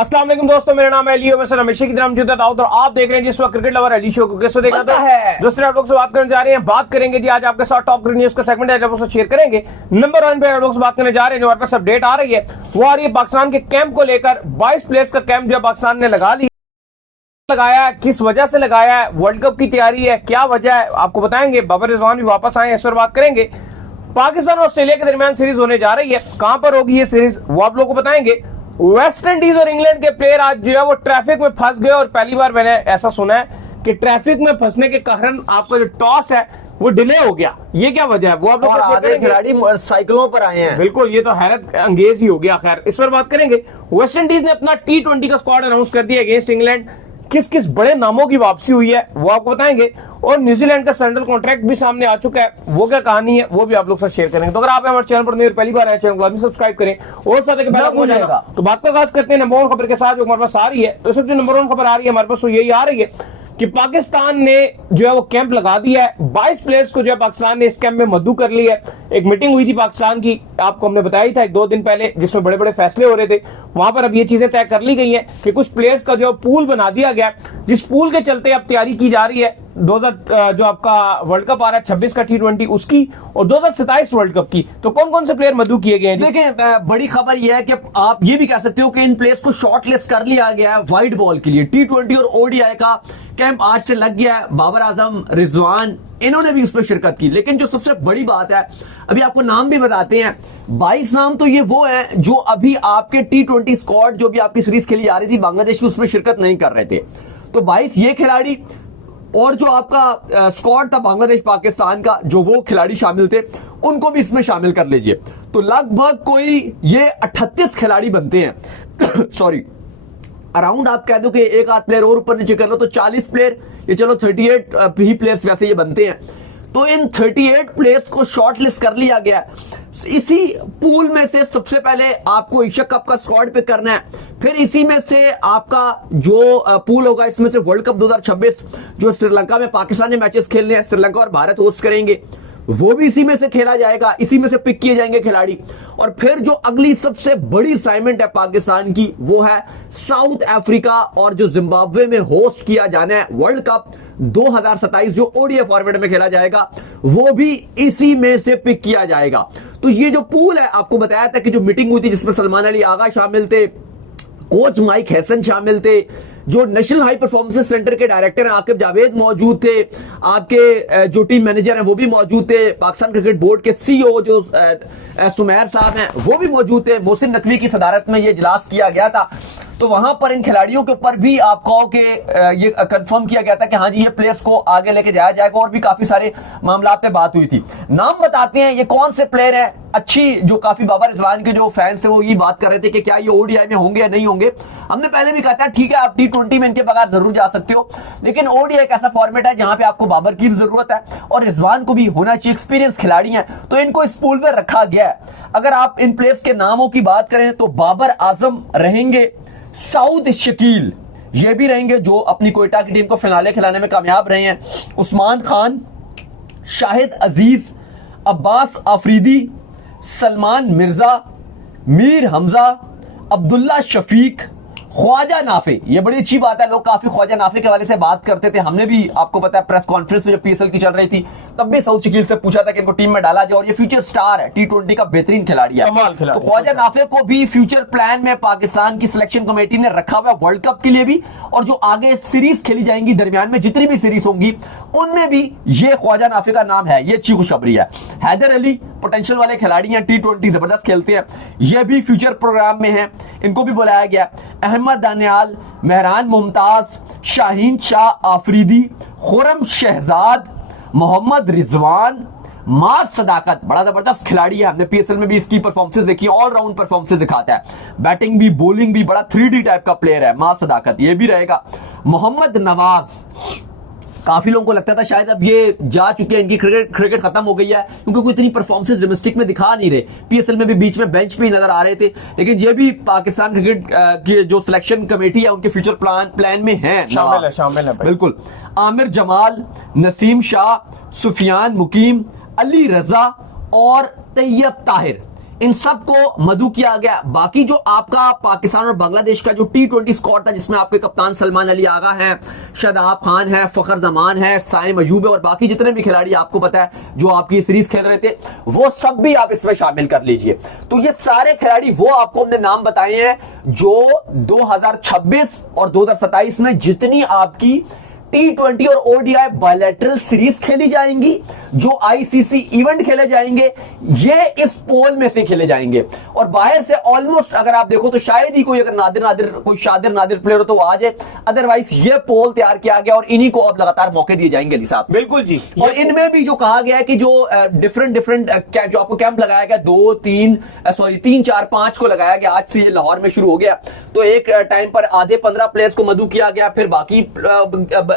अस्सलाम वालेकुम दोस्तों, मेरा नाम है अली और हमेशा की तरह मौजूद दाऊद और आप देख रहे हैं जिस वक्त क्रिकेट लवर अली शो को। कैसे देखा तो दोस्तों आप लोग से बात करने जा रहे हैं, बात करेंगे जी आज आपके साथ टॉप क्रिकेट न्यूज का सेगमेंट है, आप लोग शेयर करेंगे। नंबर 1 पे आप लोग से बात करने जा रहे हैं, जो हमारे पास अपडेट आ रही है वो आ रही है पाकिस्तान के कैंप को लेकर। 22 प्लेयर्स का कैंप जो है पाकिस्तान ने लगाया है, किस वजह से लगाया है, वर्ल्ड कप की तैयारी है, क्या वजह है, आपको बताएंगे। बाबर रिजवान भी वापस आए, इस पर बात करेंगे। पाकिस्तान और ऑस्ट्रेलिया के दरमियान सीरीज होने जा रही है, कहां पर होगी ये सीरीज वो आप लोगों को बताएंगे। वेस्ट इंडीज और इंग्लैंड के प्लेयर आज जो है वो ट्रैफिक में फंस गए और पहली बार मैंने ऐसा सुना है कि ट्रैफिक में फंसने के कारण आपका जो टॉस है वो डिले हो गया। ये क्या वजह है वो आप लोग आधे खिलाड़ी साइकिलों पर आए हैं। बिल्कुल, ये तो हैरत अंगेज ही हो गया। खैर, इस पर बात करेंगे। वेस्ट इंडीज ने अपना T20 का स्क्वाड अनाउंस कर दिया अगेंस्ट इंग्लैंड। किस किस बड़े नामों की वापसी हुई है वो आपको बताएंगे। और न्यूजीलैंड का सेंट्रल कॉन्ट्रैक्ट भी सामने आ चुका है, वो क्या कहानी है वो भी आप लोग साथ शेयर करेंगे। तो अगर आप हमारे चैनल पर नए पहली बार आए, चैनल को अभी सब्सक्राइब करें और साथ हो जाएगा। तो बात का आगाज करते हैं नंबर 1 खबर के साथ जो हमारे पास आ रही है। तो इस वक्त जो नंबर 1 खबर आ रही है हमारे पास, वो यही आ रही है कि पाकिस्तान ने जो है वो कैंप लगा दिया है। 22 प्लेयर्स को जो है पाकिस्तान ने इस कैंप में मद्दू कर लिया है। एक मीटिंग हुई थी पाकिस्तान की, आपको हमने बताया ही था 1-2 दिन पहले, जिसमें बड़े बड़े फैसले हो रहे थे। वहां पर अब ये चीजें तय कर ली गई हैं कि कुछ प्लेयर्स का जो पूल बना दिया गया, जिस पूल के चलते अब तैयारी की जा रही है 2000 जो आपका वर्ल्ड कप आ रहा है 26 का T20 उसकी, और 2027 वर्ल्ड कप की। तो कौन कौन से प्लेयर मद्दू किए गए हैं? देखें, बड़ी खबर यह है कि आप ये भी कह सकते हो कि इन प्लेयर्स को शॉर्टलिस्ट कर लिया गया है व्हाइट बॉल के लिए। T20 और ODI का कैंप आज से लग गया है। बाबर आजम, रिजवान, इन्होंने भी उसमें शिरकत की। लेकिन जो सबसे बड़ी बात है, अभी आपको नाम भी बताते हैं। 22 नाम तो ये वो हैं जो अभी आपके T20 स्क्वाड जो भी आपकी सीरीज खेली जा रही थी बांग्लादेश की, उसमें शिरकत नहीं कर रहे थे। तो 22 ये खिलाड़ी और जो आपका स्क्वाड था बांग्लादेश पाकिस्तान का, जो वो खिलाड़ी शामिल थे, उनको भी इसमें शामिल कर लीजिए। तो लगभग कोई ये 38 खिलाड़ी बनते हैं। सॉरी, अराउंड आप कह दो कि एक आध प्लेयर और ऊपर नीचे कर लो तो 40 प्लेयर, ये चलो 38 ही प्लेयर्स वैसे ये बनते हैं। तो इन 38 प्लेयर्स को शॉर्टलिस्ट कर लिया गया। इसी पूल में से सबसे पहले आपको एशिया कप का स्क्वाड पिक करना है, फिर इसी में से आपका जो पूल होगा इसमें से वर्ल्ड कप 2026 जो श्रीलंका में पाकिस्तान ने मैचेस खेलने हैं, श्रीलंका और भारत होस्ट करेंगे, वो भी इसी में से खेला जाएगा। इसी में से पिक किए जाएंगे खिलाड़ी। और फिर जो अगली सबसे बड़ी असाइनमेंट है पाकिस्तान की, वो है साउथ अफ्रीका और जो जिम्बाब्वे में होस्ट किया जाना है वर्ल्ड कप 2027 जो ODI फॉर्मेट में खेला जाएगा, वो भी इसी में से पिक किया जाएगा। तो ये जो पूल है, आपको बताया था कि जो मीटिंग हुई थी जिसमें सलमान अली आगा शामिल थे, कोच माइक हैसन शामिल थे, जो नेशनल हाई परफॉर्मेंस सेंटर के डायरेक्टर हैं आकिब जावेद मौजूद थे, आपके जो टीम मैनेजर हैं वो भी मौजूद थे, पाकिस्तान क्रिकेट बोर्ड के CEO जो सुमैर साहब हैं वो भी मौजूद थे। मोहसिन नकवी की सदारत में ये इजलास किया गया था। तो वहां पर इन खिलाड़ियों के ऊपर भी आप कहो कि ये कंफर्म किया गया था कि हाँ जी ये प्लेयर्स को आगे लेके जाया जाएगा। और भी काफी सारे मामला पे बात हुई थी। नाम बताते हैं ये कौन से प्लेयर हैं। अच्छी जो काफी बाबर रिजवान के जो फैंस थे वो ये बात कर रहे थे कि क्या ये ODI में होंगे या नहीं होंगे। हमने पहले भी कहा था ठीक है आप T20 में इनके बगैर जरूर जा सकते हो, लेकिन ODI एक ऐसा फॉर्मेट है जहां पे आपको बाबर की जरूरत है और रिजवान को भी होना चाहिए, एक्सपीरियंस खिलाड़ी हैं, तो इनको इस पूल में रखा गया है। अगर आप इन प्लेयर्स के नामों की बात करें तो बाबर आजम रहेंगे, साउद शकील ये भी रहेंगे जो अपनी कोयटा की टीम को फिनाले खिलाने में कामयाब रहे हैं, उस्मान खान, शाहिद अजीज, अब्बास आफरीदी, सलमान मिर्जा, मीर हमजा, अब्दुल्ला शफीक, ख्वाजा नाफे। ये बड़ी अच्छी बात है, लोग काफी ख्वाजा नाफे के हवाले से बात करते थे। हमने भी आपको पता है प्रेस कॉन्फ्रेंस में जब PSL की चल रही थी तब भी साउद शकील से पूछा था कि इनको टीम में डाला जाए और ये फ्यूचर स्टार है, T20 का बेहतरीन खिलाड़ी है। तो ख्वाजा नाफे को भी फ्यूचर प्लान में पाकिस्तान की सिलेक्शन कमेटी ने रखा हुआ वर्ल्ड कप के लिए भी, और जो आगे सीरीज खेली जाएंगी दरमियान में जितनी भी सीरीज होंगी उनमें भी ये ख्वाजा नाफे का नाम है। ये अच्छी खुशखबरी है। हैदर अली पोटेंशियल वाले खिलाड़ी हैं, T20 जबरदस्त खेलते हैं, ये भी फ्यूचर प्रोग्राम में है, इनको भी बुलाया गया। अहमद दानियाल, मेहरान मुमताज, शाहीन शाह आफरीदी, खुरम शहजाद, मोहम्मद रिजवान, मार सदाकत बड़ा जबरदस्त खिलाड़ी है। हमने PSL में भी इसकी परफॉर्मेंस देखी, ऑलराउंड परफॉर्मेंस दिखाता है, बैटिंग भी बॉलिंग भी बड़ा 3D टाइप का प्लेयर है। मार सदाकत ये भी रहेगा। मोहम्मद नवाज, काफी लोगों को लगता था शायद अब ये जा चुके हैं, इनकी क्रिकेट खत्म हो गई है क्योंकि कोई इतनी परफॉर्मेंस डोमेस्टिक में दिखा नहीं रहे। PSL में भी बीच में बेंच पे ही नजर आ रहे थे, लेकिन ये भी पाकिस्तान क्रिकेट की जो सिलेक्शन कमेटी है उनके फ्यूचर प्लान में है, शामिल है बिल्कुल। आमिर जमाल, नसीम शाह, सुफियान मुकीम, अली रजा और तैयब ताहिर, इन सबको मधु किया गया। बाकी जो आपका पाकिस्तान और बांग्लादेश का जो T20 स्क्वाड था, जिसमें आपके कप्तान सलमान अली आगा है, शादाब खान है, फखर जमान है, साइम अयूब है और बाकी जितने भी खिलाड़ी आपको पता है जो आपकी सीरीज खेल रहे थे, वो सब भी आप इसमें शामिल कर लीजिए। तो ये सारे खिलाड़ी वो आपको हमने नाम बताए हैं जो 2026 और 2027 में जितनी आपकी T20 और ODI बायलैटरल सीरीज खेली जाएंगी, जो ICC इवेंट खेले जाएंगे, ये इस पोल में से खेले जाएंगे। और बाहर से ऑलमोस्ट अगर आप देखो तो शायद ही कोई अगर शादिर नादिर प्लेयर हो तो वो आ जाए, अदरवाइज ये पोल तैयार किया गया और इन्हीं को अब लगातार मौके दिए जाएंगे अली साहब। बिल्कुल जी। और इनमें भी जो कहा गया है कि जो डिफरेंट जो आपको कैंप लगाया गया 3 4 5 को लगाया गया, आज से ये लाहौर में शुरू हो गया। तो एक टाइम पर आधे 15 प्लेयर्स को मधु किया गया, फिर बाकी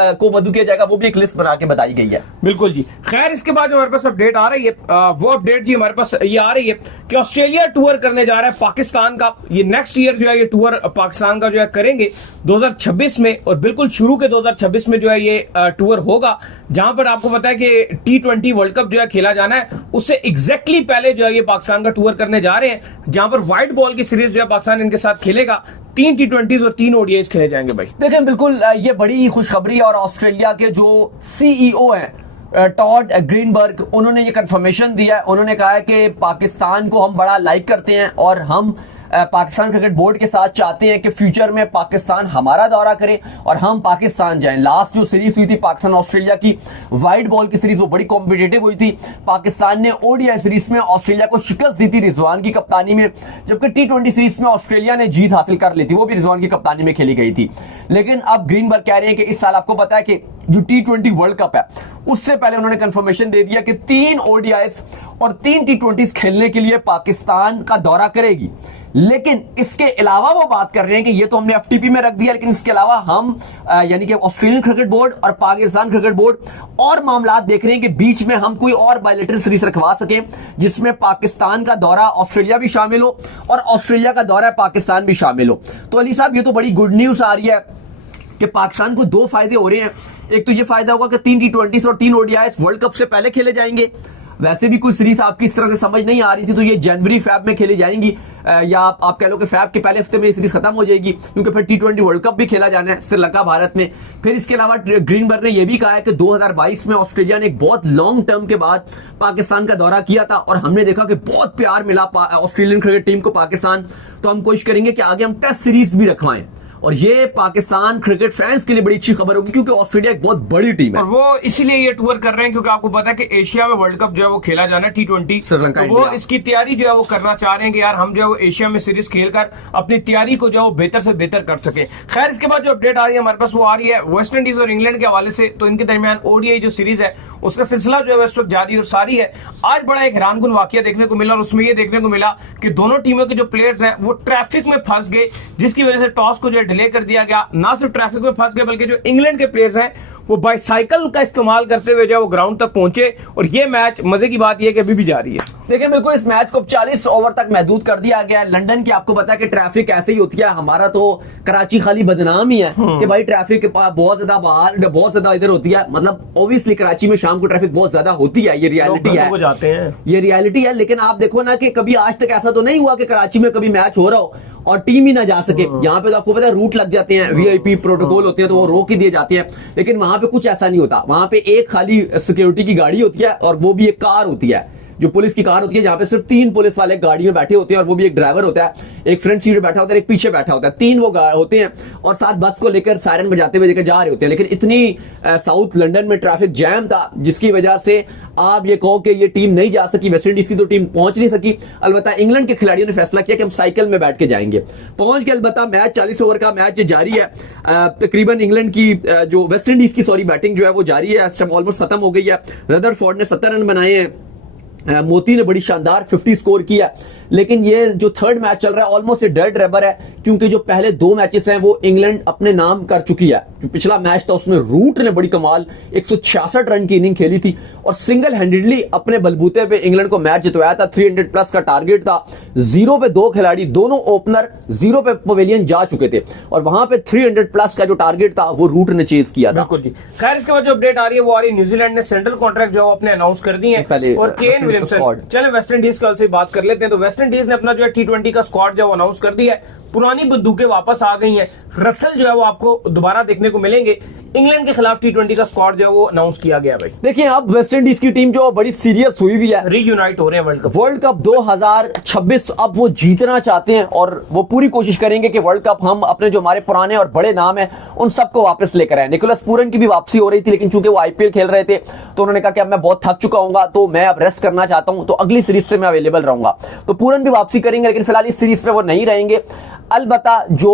को मधु किया जाएगा, वो भी एक लिस्ट बना के बताई गई है। बिल्कुल जी। खैर इसके बाद जो हमारे पास अपडेट आ रही है, वो अपडेट जी हमारे पास ये आ रही है कि ऑस्ट्रेलिया टूर करने जा रहा है पाकिस्तान का। ये नेक्स्ट ईयर जो है ये टूर पाकिस्तान का जो है करेंगे 2026 में, और बिल्कुल शुरू के 2026 में जो है ये टूर होगा, जहां पर आपको पता है कि T20 वर्ल्ड कप जो है खेला जाना है, उससे एग्जैक्टली पहले जो है ये पाकिस्तान का टूर करने जा रहे हैं, जहां पर व्हाइट बॉल की सीरीज जो है पाकिस्तान इनके साथ खेलेगा। 3 T20s और 3 ODIs खेले जाएंगे भाई। देखिए बिल्कुल ये बड़ी खुशखबरी है। और ऑस्ट्रेलिया के जो CEO हैं टॉड ग्रीनबर्ग, उन्होंने ये कंफर्मेशन दिया है। उन्होंने कहा है कि पाकिस्तान को हम बड़ा लाइक करते हैं और हम पाकिस्तान क्रिकेट बोर्ड के साथ चाहते हैं कि फ्यूचर में पाकिस्तान हमारा दौरा करे और हम पाकिस्तान जाएं। लास्ट जो सीरीज हुई थी पाकिस्तान ऑस्ट्रेलिया की व्हाइट बॉल की सीरीज, वो बड़ी कॉम्पिटिटिव हुई थी। पाकिस्तान ने ODI सीरीज में ऑस्ट्रेलिया को शिकस्त दी थी रिजवान की कप्तानी में, जबकि T20 सीरीज में ऑस्ट्रेलिया ने जीत हासिल कर ली थी, वो भी रिजवान की कप्तानी में खेली गई थी। लेकिन अब ग्रीनबर्ग कह रहे हैं कि इस साल आपको पता है कि जो T20 वर्ल्ड कप है, उससे पहले उन्होंने कंफर्मेशन दे दिया कि 3 ODIs और 3 T20s खेलने के लिए पाकिस्तान का दौरा करेगी। लेकिन इसके अलावा वो बात कर रहे हैं कि ये तो हमने FTP में रख दिया, लेकिन इसके अलावा हम यानी कि ऑस्ट्रेलियन क्रिकेट बोर्ड और पाकिस्तान क्रिकेट बोर्ड और मामला देख रहे हैं कि बीच में हम कोई और बायलैटरल सीरीज रखवा सकें, जिसमें पाकिस्तान का दौरा ऑस्ट्रेलिया भी शामिल हो और ऑस्ट्रेलिया का दौरा पाकिस्तान भी शामिल हो। तो अली साहब ये तो बड़ी गुड न्यूज आ रही है कि पाकिस्तान को 2 फायदे हो रहे हैं। एक तो ये फायदा होगा कि 3 T20s और 3 ODIs वर्ल्ड कप से पहले खेले जाएंगे। वैसे भी कोई सीरीज आपकी इस तरह से समझ नहीं आ रही थी, तो ये जनवरी फैब में खेली जाएंगी, या आप कह लो कि फैब के पहले हफ्ते में ये सीरीज खत्म हो जाएगी, क्योंकि फिर T20 वर्ल्ड कप भी खेला जाना है श्रीलंका भारत में। फिर इसके अलावा ग्रीनबर्ग ने यह भी कहा है कि 2022 में ऑस्ट्रेलिया ने एक बहुत लॉन्ग टर्म के बाद पाकिस्तान का दौरा किया था और हमने देखा कि बहुत प्यार मिला ऑस्ट्रेलियन क्रिकेट टीम को पाकिस्तान। तो हम कोशिश करेंगे कि आगे हम टेस्ट सीरीज भी रखवाएं, और ये पाकिस्तान क्रिकेट फैंस के लिए बड़ी अच्छी खबर होगी, क्योंकि ऑस्ट्रेलिया एक बहुत बड़ी टीम है। और वो इसीलिए ये टूर कर रहे हैं क्योंकि आपको पता है कि एशिया में वर्ल्ड कप जो है वो खेला जाना है T20, श्रीलंका, तो वो इसकी तैयारी जो है वो करना चाह रहे हैं कि यार हम जो है वो एशिया में सीरीज खेलकर अपनी तैयारी को जो है वो बेहतर से बेहतर कर सके। खैर इसके बाद जो अपडेट आ रही है हमारे पास वो आ रही है वेस्ट इंडीज और इंग्लैंड के हवाले से। तो इनके दरमियान ODI जो सीरीज है उसका सिलसिला जो है इस वक्त जारी और सारी है। आज बड़ा एक हैरानकुन वाकया देखने को मिला और उसमें ये देखने को मिला कि दोनों टीमों के जो प्लेयर्स हैं वो ट्रैफिक में फंस गए, जिसकी वजह से टॉस को जो है डिले कर दिया गया। ना सिर्फ ट्रैफिक में फंस गए बल्कि जो इंग्लैंड के प्लेयर्स हैं वो बाइसाइकिल का इस्तेमाल करते हुए जो है वो ग्राउंड तक पहुंचे। और ये मैच मजे की बात यह है कि अभी भी जारी है। देखिए बिल्कुल इस मैच को 40 ओवर तक महदूद कर दिया गया है। लंदन की आपको पता है कि ट्रैफिक ऐसे ही होती है, हमारा तो कराची खाली बदनाम ही है कि भाई ट्रैफिक बहुत ज्यादा बाहर बहुत ज्यादा इधर होती है। मतलब ऑब्वियसली कराची में शाम को ट्रैफिक बहुत ज्यादा होती है, ये रियलिटी है, जाते हैं ये रियलिटी है। लेकिन आप देखो ना कि कभी आज तक ऐसा तो नहीं हुआ कि कराची में कभी मैच हो रहा हो और टीम ही ना जा सके। यहाँ पे तो आपको पता है रूट लग जाते हैं, VIP प्रोटोकॉल होते हैं, तो वो रोक ही दिए जाते हैं। लेकिन वहां पे कुछ ऐसा नहीं होता, वहां पे एक खाली सिक्योरिटी की गाड़ी होती है और वो भी एक कार होती है, जो पुलिस की कार होती है, जहां पे सिर्फ 3 पुलिस वाले गाड़ी में बैठे होते हैं और वो भी एक ड्राइवर होता है, एक फ्रंट सीट पे बैठा होता है, एक पीछे बैठा होता है, 3 वो होते हैं और साथ बस को लेकर सायरन बजाते हुए लेकर जा रहे होते हैं। लेकिन इतनी साउथ लंदन में ट्रैफिक जैम था जिसकी वजह से आप ये कहो कि ये टीम नहीं जा सकी, वेस्ट इंडीज की तो टीम पहुंच नहीं सकी। अलबत्ता इंग्लैंड के खिलाड़ियों ने फैसला किया कि हम साइकिल में बैठ के जाएंगे, पहुंच के। अलबत्ता मैच 40 ओवर का मैच जारी है। तकरीबन इंग्लैंड की जो वेस्ट इंडीज की बैटिंग जो है वो जारी है, इस टाइम ऑलमोस्ट खत्म हो गई है। रदरफोर्ड ने 70 रन बनाए हैं, मोती ने बड़ी शानदार 50 स्कोर किया। लेकिन ये जो थर्ड मैच चल रहा है ऑलमोस्ट डेड रबर है, क्योंकि जो पहले 2 मैचेस हैं वो इंग्लैंड अपने नाम कर चुकी है। जो पिछला मैच था उसमें रूट ने बड़ी कमाल 166 रन की इनिंग खेली थी और सिंगल हैंडेडली अपने बलबूते पे इंग्लैंड को मैच जितवाया था। 300 प्लस का टारगेट था। 0 पे 2 खिलाड़ी, दोनों ओपनर 0 पे पवेलियन जा चुके थे और वहां पे 300 प्लस का जो टारगेट था वो रूट ने चेज किया था। बिल्कुल जी। खैर इसके बाद जो अपडेट आ रही है वो आ रही है न्यूजीलैंड ने सेंट्रल कॉन्ट्रैक्ट जो अपने अनाउंस कर दी है और केन विलियमसन। चले वेस्ट इंडीज कल से बात कर लेते हैं। तो वेस्ट वेस्ट इंडीज ने अपना जो है T20 का स्क्वाड जो अनाउंस कर दिया है, पुरानी बंदूकें वापस आ गई हैं, रसल जो है वो आपको दोबारा देखने को मिलेंगे। इंग्लैंड के खिलाफ T20 का स्क्वाड जो है वो अनाउंस किया गया भाई। देखिए अब वेस्ट इंडीज की टीम जो बड़ी सीरियस हुई हुई है, रीयूनाइट हो रहे हैं वर्ल्ड कप 2026 अब वो जीतना चाहते हैं और वो पूरी कोशिश करेंगे कि वर्ल्ड कप हम अपने जो हमारे पुराने और बड़े नाम हैं उन सबको वापस लेकर आए। निकोलस पूरन की भी वापसी हो रही थी, लेकिन चूंकि वो आईपीएल खेल रहे थे तो उन्होंने कहा कि अब मैं बहुत थक चुका हूं, तो मैं अब रेस्ट करना चाहता हूं, तो अगली सीरीज से मैं अवेलेबल रहूंगा। तो पूरन भी वापसी करेंगे, लेकिन फिलहाल इस सीरीज में वो नहीं रहेंगे। अलबत्ता जो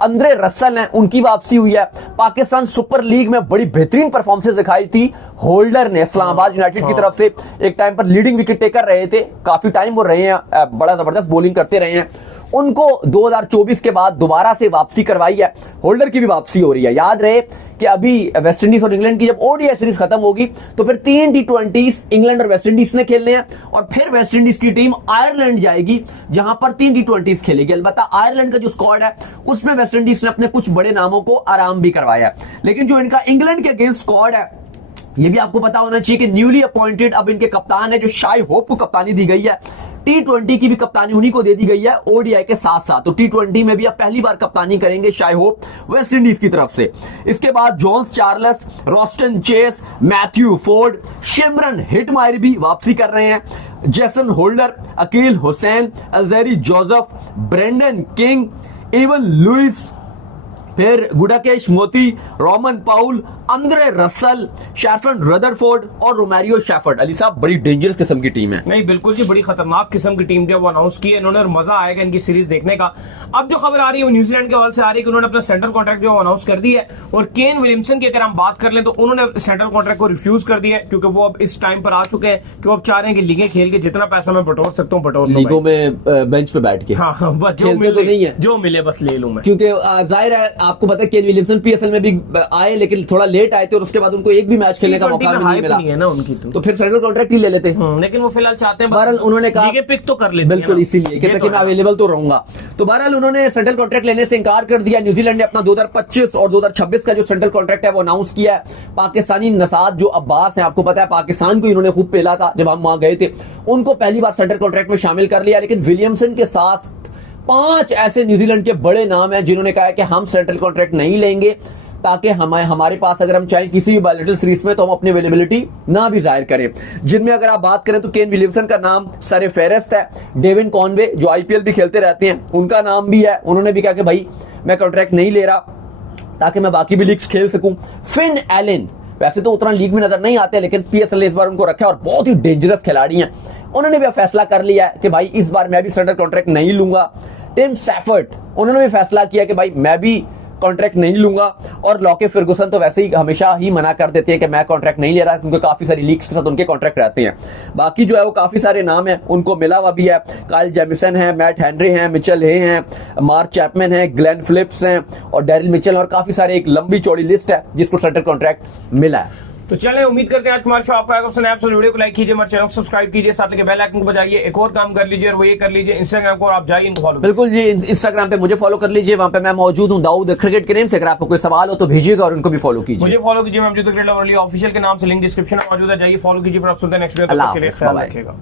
अंद्रे रसल हैं उनकी वापसी हुई है। पाकिस्तान सुपर लीग में बड़ी बेहतरीन परफॉर्मेंस दिखाई थी होल्डर ने इस्लामाबाद यूनाइटेड की तरफ से, एक टाइम पर लीडिंग विकेट टेकर रहे थे, काफी टाइम वो रहे हैं, बड़ा जबरदस्त बॉलिंग करते रहे हैं। उनको 2024 के बाद दोबारा से वापसी करवाई है। होल्डर की भी वापसी हो रही है। याद रहे कि अभी वेस्ट इंडीज और इंग्लैंड की जब ओडीआई सीरीज खत्म होगी तो फिर 3 T20 इंग्लैंड और वेस्ट इंडीज ने खेलने हैं, और फिर वेस्ट इंडीज की टीम आयरलैंड जाएगी जहां पर 3 T20 खेलेगी। अलबत्ता आयरलैंड का जो स्क्वाड है उसमें वेस्ट इंडीज ने अपने कुछ बड़े नामों को आराम भी करवाया है, लेकिन जो इनका इंग्लैंड के अगेंस्ट स्क्वाड है ये भी आपको पता होना चाहिए कि न्यूली अपॉइंटेड अब इनके कप्तान है, जो शाई होप को कप्तानी दी गई है। T20 की भी कप्तानी उन्हीं को दे दी गई है ओडीआई के साथ साथ, तो T20 में भी अब पहली बार कप्तानी करेंगे शाई होप वेस्ट इंडीज की तरफ से। इसके बाद Johnson Charles, Roston Chase, Matthew Forde, Shimron Hetmyer भी वापसी कर रहे हैं। Jason Holder, Akeal Hosein, Alzarri Joseph, Brandon King, Evin Lewis, फिर Gudakesh Motie, Rovman Powell, Andre Russell, शैफर्ड रदरफोर्ड और रोमारियो शैफर्ड। अली साहब बड़ी डेंजरस किस्म की टीम है। नहीं बिल्कुल जी, बड़ी खतरनाक किस्म की टीम जो वो अनाउंस की है इन्होंने, और मजा आएगा इनकी सीरीज देखने का। अब जो खबर आ रही है वो न्यूजीलैंड के हवाले से आ रही है कि उन्होंने अपना सेंट्रल कॉन्ट्रैक्ट जो अनाउंस कर दिया है, और केन विलियमसन की अगर हम बात कर लें तो उन्होंने सेंट्रल कॉन्ट्रैक्ट को रिफ्यूज कर दिया है, क्योंकि वो अब इस टाइम पर आ चुके हैं कि वो अब चाह रहे हैं कि लीगें खेल के जितना पैसा मैं बटोर सकता हूँ बटोर लूं। लीगों में बेंच पे बैठ के हाँ बस जो खेलते मिले तो नहीं है, जो मिले बस ले लूं मैं, क्योंकि जाहिर है आपको पता है केन विलियमसन पीएसएल में भी आए लेकिन थोड़ा लेट आए थे और उसके बाद उनको एक भी मैच खेलने का मौका नहीं मिला है ना उनकी, तो फिर सेंट्रल कॉन्ट्रैक्ट ही ले लेते हैं। लेकिन वो फिलहाल चाहते हैं बहरहाल उन्होंने कहा लीगें पिक तो कर लेते हैं, बिल्कुल इसीलिए कहते कि मैं अवेलेबल तो रहूंगा। तो बहरहाल उन्होंने सेंट्रल कॉन्ट्रैक्ट लेने से इंकार कर दिया। न्यूजीलैंड ने अपना 2025 और 2026 का जो सेंट्रल कॉन्ट्रैक्ट है वो अनाउंस किया है। पाकिस्तानी नसाद जो अब्बास है, आपको पता है पाकिस्तान को इन्होंने खूब पेला था जब हम वहां गए थे, उनको पहली बार सेंट्रल कॉन्ट्रैक्ट में शामिल कर लिया। लेकिन विलियमसन के साथ 5 ऐसे न्यूजीलैंड के बड़े नाम हैं जिन्होंने कहा है कि हम सेंट्रल कॉन्ट्रैक्ट नहीं लेंगे, ताकि हमारे पास अगर हम चाहें किसी भी बायलैटरल सीरीज में तो हम अपनी अवेलेबिलिटी ना भी जाहिर करें। जिनमें अगर आप बात करें तो केन विलियमसन का नाम सरे फेहरिस्त है। डेविन कॉनवे जो आईपीएल भी खेलते रहते हैं उनका नाम भी है, उन्होंने भी कहा कि भाई मैं कॉन्ट्रैक्ट नहीं ले रहा ताकि मैं बाकी भी लीग्स खेल सकूं। फिन एलन वैसे तो उतना लीग में नजर नहीं आते, लेकिन पीएसएल ने इस बार उनको रखा और बहुत ही डेंजरस खिलाड़ी हैं, उन्होंने भी फैसला कर लिया है कि भाई इस बार मैं भी सेंट्रल कॉन्ट्रैक्ट नहीं लूंगा। टिम सैफर्ड उन्होंने भी फैसला किया कि भाई मैं भी कॉन्ट्रैक्ट नहीं लूंगा, और लॉके फर्गुसन तो वैसे ही हमेशा ही मना कर देते हैं कि मैं कॉन्ट्रैक्ट नहीं ले रहा, क्योंकि काफी सारी लीग्स के साथ उनके कॉन्ट्रैक्ट रहते हैं। बाकी जो है वो काफी सारे नाम हैं उनको मिला हुआ भी है। काइल जेमिसन है, मैट हेनरी हैं, मिचेल हे हैं, मार्क चैपमैन है, ग्लेन फिलिप्स हैं और डैरिल मिचेल, और काफी सारे एक लंबी चौड़ी लिस्ट है जिसको सेंट्रल कॉन्ट्रैक्ट मिला है। तो चले उम्मीद करते हैं आज हमारा शो आपको आएगा पसंद। आप वीडियो को लाइक कीजिए, हमारे चैनल को सब्सक्राइब कीजिए, साथ ही बेल आइकन को बजाइए। एक और काम कर लीजिए और वो ये कर लीजिए इंस्टाग्राम को, और आप जाइए इनको फॉलो। बिल्कुल जी, इंस्टाग्राम पे मुझे फॉलो कर लीजिए, वहां पे मैं मौजूद हूं दाऊद क्रिकेट के नेम से। अगर आपको कोई सवाल हो तो भेजिएगा और उनको भी फॉलो कीजिए। मुझे फॉलो कीजिए, मैं ऑफिशियल के नाम से, लिंक डिस्क्रिप्शन में मौजूद है, जाइए फॉलो कीजिए। पर आप सुनते हैं नेक्स्ट वीडियो, तब तक के लिए ख्याल रखिएगा।